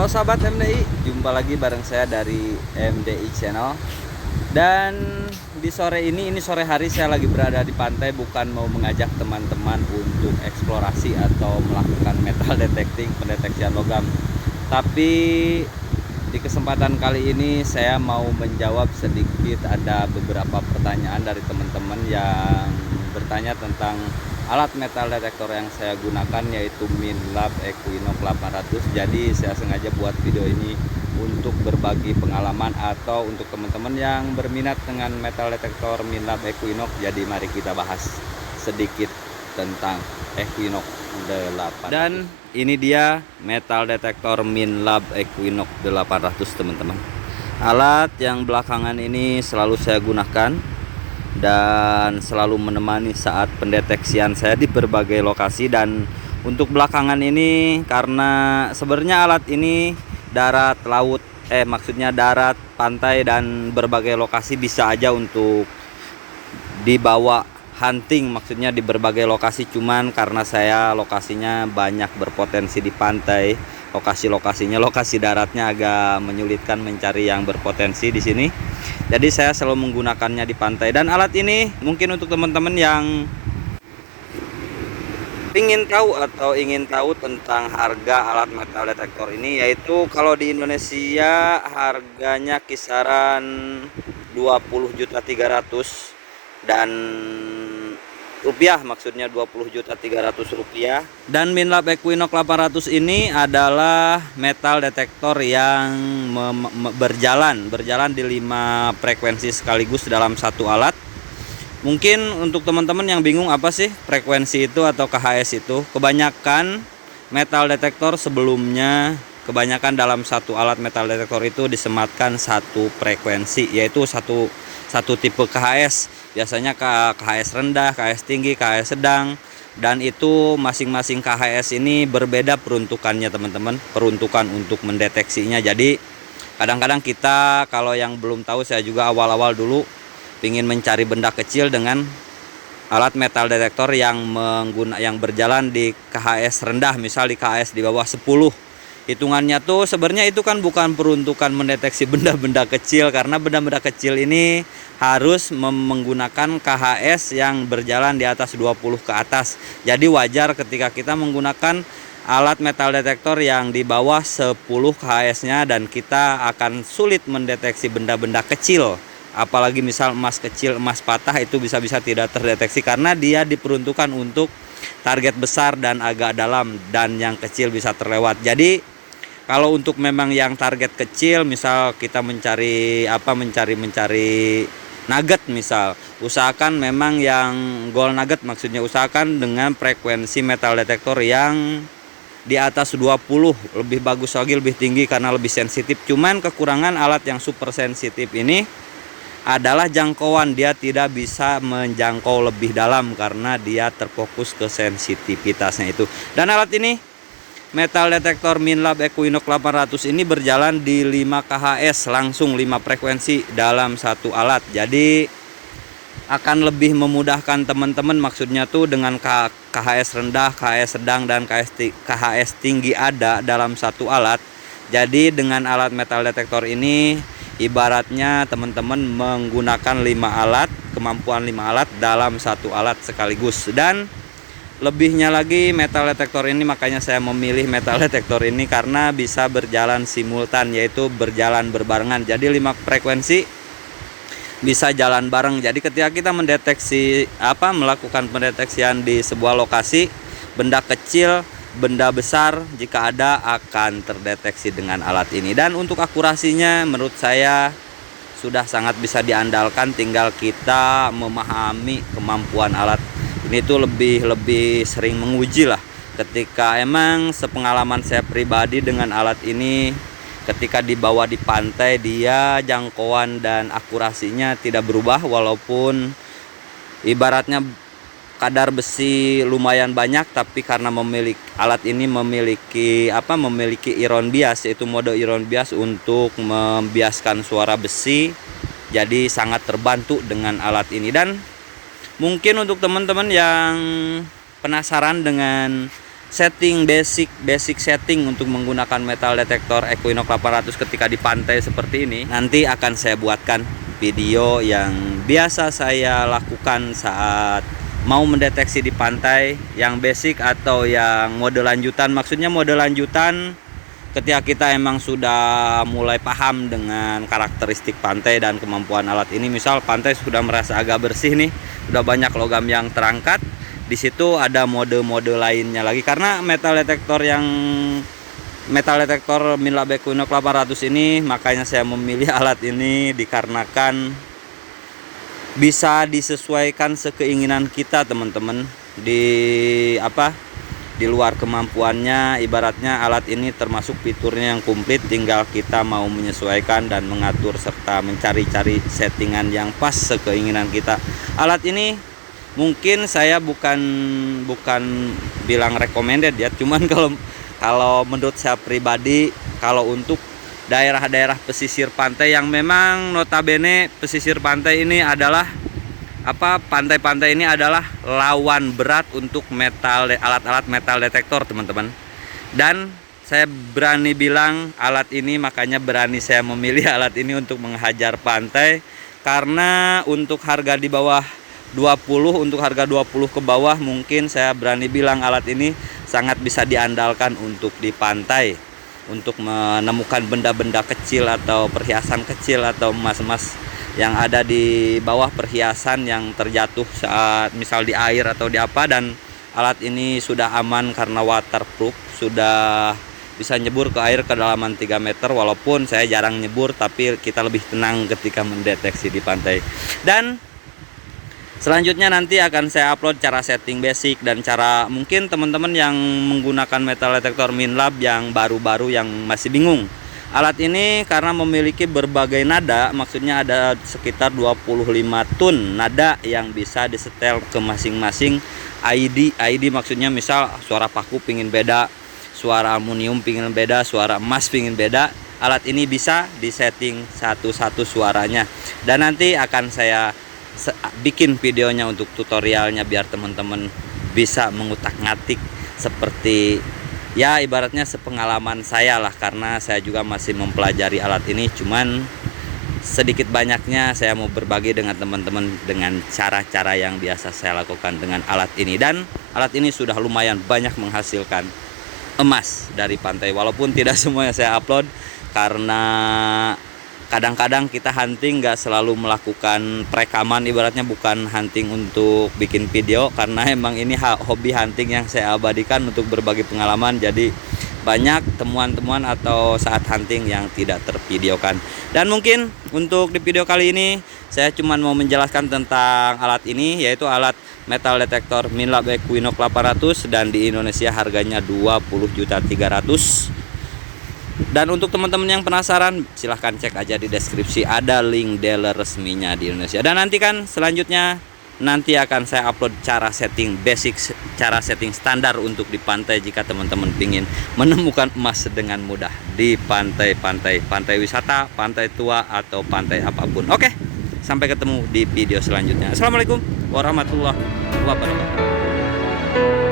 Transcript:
Halo sahabat MDI, jumpa lagi bareng saya dari MDI Channel. Dan di sore ini sore hari saya lagi berada di pantai, bukan mau mengajak teman-teman untuk eksplorasi atau melakukan metal detecting, pendeteksian logam. Tapi di kesempatan kali ini saya mau menjawab sedikit, ada beberapa pertanyaan dari teman-teman yang bertanya tentang alat metal detektor yang saya gunakan, yaitu Minlab Equinox 800. Jadi saya sengaja buat video ini untuk berbagi pengalaman atau untuk teman-teman yang berminat dengan metal detektor Minlab Equinox. Jadi mari kita bahas sedikit tentang Equinox 800. Dan ini dia metal detektor Minlab Equinox 800 teman-teman. Alat yang belakangan ini selalu saya gunakan dan selalu menemani saat pendeteksian saya di berbagai lokasi. Dan untuk belakangan ini, karena sebenarnya alat ini darat, laut, maksudnya darat, pantai, dan berbagai lokasi bisa aja untuk dibawa hunting, maksudnya di berbagai lokasi. Cuman karena saya lokasinya banyak berpotensi di pantai, lokasi daratnya agak menyulitkan mencari yang berpotensi di sini. Jadi saya selalu menggunakannya di pantai. Dan alat ini mungkin untuk teman-teman yang ingin tahu tentang harga alat metal detektor ini, yaitu kalau di Indonesia harganya kisaran 20.300.000 dan rupiah, maksudnya 20.300.000 rupiah. Dan Minlab Equinox 800 ini adalah metal detektor yang berjalan di 5 frekuensi sekaligus dalam satu alat. Mungkin untuk teman-teman yang bingung apa sih frekuensi itu atau KHS itu, kebanyakan metal detektor sebelumnya, kebanyakan dalam satu alat metal detektor itu disematkan satu frekuensi, yaitu satu tipe KHS. Biasanya KHS rendah, KHS tinggi, KHS sedang. Dan itu masing-masing KHS ini berbeda peruntukannya teman-teman, peruntukan untuk mendeteksinya. Jadi kadang-kadang kita, kalau yang belum tahu, saya juga awal-awal dulu ingin mencari benda kecil dengan alat metal detektor yang berjalan di KHS rendah, misal di KHS di bawah 10. Hitungannya tuh sebenarnya itu kan bukan peruntukan mendeteksi benda-benda kecil, karena benda-benda kecil ini harus menggunakan KHS yang berjalan di atas 20 ke atas. Jadi wajar ketika kita menggunakan alat metal detektor yang di bawah 10 KHS-nya, dan kita akan sulit mendeteksi benda-benda kecil. Apalagi misal emas kecil, emas patah, itu bisa-bisa tidak terdeteksi karena dia diperuntukkan untuk target besar dan agak dalam, dan yang kecil bisa terlewat. Jadi kalau untuk memang yang target kecil, misal kita mencari nugget misal, usahakan memang yang gold nugget, maksudnya usahakan dengan frekuensi metal detektor yang di atas 20, lebih bagus lagi, lebih tinggi karena lebih sensitif. Cuman kekurangan alat yang super sensitif ini adalah jangkauan, dia tidak bisa menjangkau lebih dalam karena dia terfokus ke sensitivitasnya itu. Dan alat ini, metal detektor Minlab Equinox 800 ini berjalan di 5 KHS, langsung 5 frekuensi dalam satu alat. Jadi akan lebih memudahkan teman-teman, maksudnya tuh dengan KHS rendah, KHS sedang, dan KHS tinggi ada dalam satu alat. Jadi dengan alat metal detektor ini ibaratnya teman-teman menggunakan 5 alat, kemampuan 5 alat dalam satu alat sekaligus. Dan lebihnya lagi metal detektor ini, makanya saya memilih metal detektor ini karena bisa berjalan simultan, yaitu berjalan berbarengan. Jadi 5 frekuensi bisa jalan bareng. Jadi ketika kita melakukan pendeteksian di sebuah lokasi, benda kecil, benda besar jika ada akan terdeteksi dengan alat ini. Dan untuk akurasinya menurut saya sudah sangat bisa diandalkan, tinggal kita memahami kemampuan alat ini tuh lebih sering menguji lah. Ketika emang sepengalaman saya pribadi dengan alat ini, ketika dibawa di pantai, dia jangkauan dan akurasinya tidak berubah, walaupun ibaratnya kadar besi lumayan banyak, tapi karena alat ini memiliki iron bias, yaitu mode iron bias untuk membiaskan suara besi, jadi sangat terbantu dengan alat ini. Dan mungkin untuk teman-teman yang penasaran dengan setting basic setting untuk menggunakan metal detektor Equinox 800 ketika di pantai seperti ini, nanti akan saya buatkan video yang biasa saya lakukan saat mau mendeteksi di pantai, yang basic atau yang mode lanjutan. Maksudnya mode lanjutan ketika kita emang sudah mulai paham dengan karakteristik pantai dan kemampuan alat ini. Misal pantai sudah merasa agak bersih nih, sudah banyak logam yang terangkat, di situ ada mode-mode lainnya lagi. Karena metal detektor Minlab Equinox 800 ini, makanya saya memilih alat ini dikarenakan bisa disesuaikan sekeinginan kita teman-teman. Di luar kemampuannya, ibaratnya alat ini termasuk fiturnya yang komplit, tinggal kita mau menyesuaikan dan mengatur serta mencari-cari settingan yang pas sekeinginan kita. Alat ini mungkin saya bukan bilang recommended ya, cuman kalau menurut saya pribadi, kalau untuk daerah-daerah pesisir pantai yang memang notabene pesisir pantai ini adalah pantai-pantai ini adalah lawan berat untuk alat-alat metal detektor teman-teman. Dan saya berani bilang alat ini, makanya berani saya memilih alat ini untuk menghajar pantai, karena untuk harga di bawah 20, untuk harga 20 ke bawah, mungkin saya berani bilang alat ini sangat bisa diandalkan untuk di pantai, untuk menemukan benda-benda kecil atau perhiasan kecil atau emas-emas yang ada di bawah perhiasan yang terjatuh saat misal di air atau di apa. Dan alat ini sudah aman karena waterproof, sudah bisa nyebur ke air kedalaman 3 meter. Walaupun saya jarang nyebur, tapi kita lebih tenang ketika mendeteksi di pantai. Dan selanjutnya nanti akan saya upload cara setting basic dan cara mungkin teman-teman yang menggunakan metal detektor Minlab yang baru-baru yang masih bingung. Alat ini karena memiliki berbagai nada, maksudnya ada sekitar 25 tun nada yang bisa disetel ke masing-masing ID. ID maksudnya misal suara paku pingin beda, suara aluminium pingin beda, suara emas pingin beda. Alat ini bisa disetting satu-satu suaranya. Dan nanti akan saya bikin videonya untuk tutorialnya biar teman-teman bisa mengutak-ngatik seperti ya ibaratnya sepengalaman saya lah, karena saya juga masih mempelajari alat ini. Cuman sedikit banyaknya saya mau berbagi dengan teman-teman dengan cara-cara yang biasa saya lakukan dengan alat ini. Dan alat ini sudah lumayan banyak menghasilkan emas dari pantai, walaupun tidak semuanya saya upload karena kadang-kadang kita hunting nggak selalu melakukan perekaman, ibaratnya bukan hunting untuk bikin video, karena emang ini hobi hunting yang saya abadikan untuk berbagi pengalaman. Jadi banyak temuan-temuan atau saat hunting yang tidak tervideokan. Dan mungkin untuk di video kali ini saya cuma mau menjelaskan tentang alat ini, yaitu alat metal detektor Minlab Equinox 800, dan di Indonesia harganya 20.300.000. Dan untuk teman-teman yang penasaran, silahkan cek aja di deskripsi, ada link dealer resminya di Indonesia. Dan nantikan selanjutnya nanti akan saya upload cara setting basic, cara setting standar untuk di pantai jika teman-teman ingin menemukan emas dengan mudah di pantai wisata, pantai tua atau pantai apapun. Oke, sampai ketemu di video selanjutnya. Assalamualaikum warahmatullahi wabarakatuh.